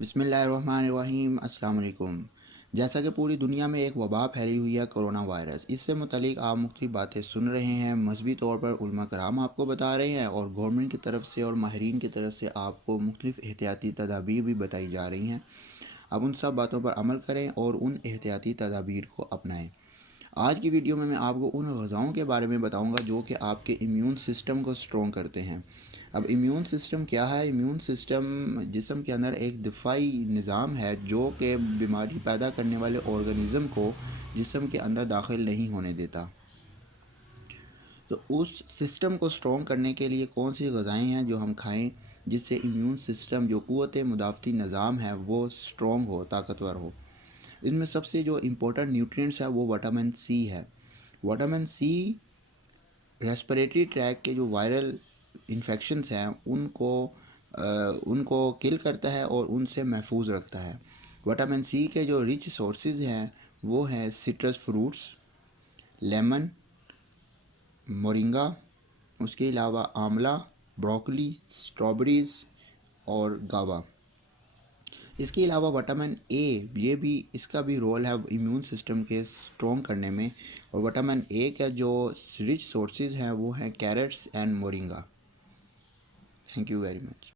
बिस्मिल्लाहिर्रहमानिर्रहीम। अस्सलाम वालेकुम। जैसा कि पूरी दुनिया में एक वबा फैली हुई है कोरोना वायरस, इससे मुतल्लिक आप मुख्तलिफ बातें सुन रहे हैं। मजहबी तौर पर उलमा कराम आपको बता रहे हैं और गवर्नमेंट की तरफ से और माहिरीन की तरफ से आपको मुख्तलिफ एहतियाती तदाबीर भी बताई जा रही हैं। अब उन सब बातों पर अमल करें और उन एहतियाती तदाबीर को अपनाएं। आज की वीडियो में मैं आपको उन ग़िज़ाओं के बारे में बताऊंगा जो कि आपके इम्यून सिस्टम को स्ट्रॉन्ग करते हैं। अब इम्यून सिस्टम क्या है? इम्यून सिस्टम जिस्म के अंदर एक दिफाई निज़ाम है जो कि बीमारी पैदा करने वाले ऑर्गेनिज़म को जिस्म के अंदर दाखिल नहीं होने देता। तो उस सिस्टम को स्ट्रॉन्ग करने के लिए कौन सी ग़िज़ाएँ हैं जो हम खाएं जिससे इम्यून सिस्टम जो क़ुव्वत मुदाफ़ती निज़ाम है वो स्ट्रॉन्ग हो, ताकतवर हो। इनमें सबसे जो इम्पोर्टेंट न्यूट्रिएंट्स है वो विटामिन सी है। विटामिन सी रेस्पिरेटरी ट्रैक के जो वायरल इन्फेक्शंस हैं उनको किल करता है और उनसे महफूज रखता है। विटामिन सी के जो रिच सोर्सेज हैं वो हैं सिट्रस फ्रूट्स, लेमन, मोरिंगा, उसके अलावा आंवला, ब्रोकली, स्ट्रॉबेरीज़ और गावा। इसके अलावा विटामिन ए, ये भी इसका भी रोल है इम्यून सिस्टम के स्ट्रॉन्ग करने में। और विटामिन ए का जो रिच सोर्सेज हैं वो हैं carrots and moringa. Thank you very much.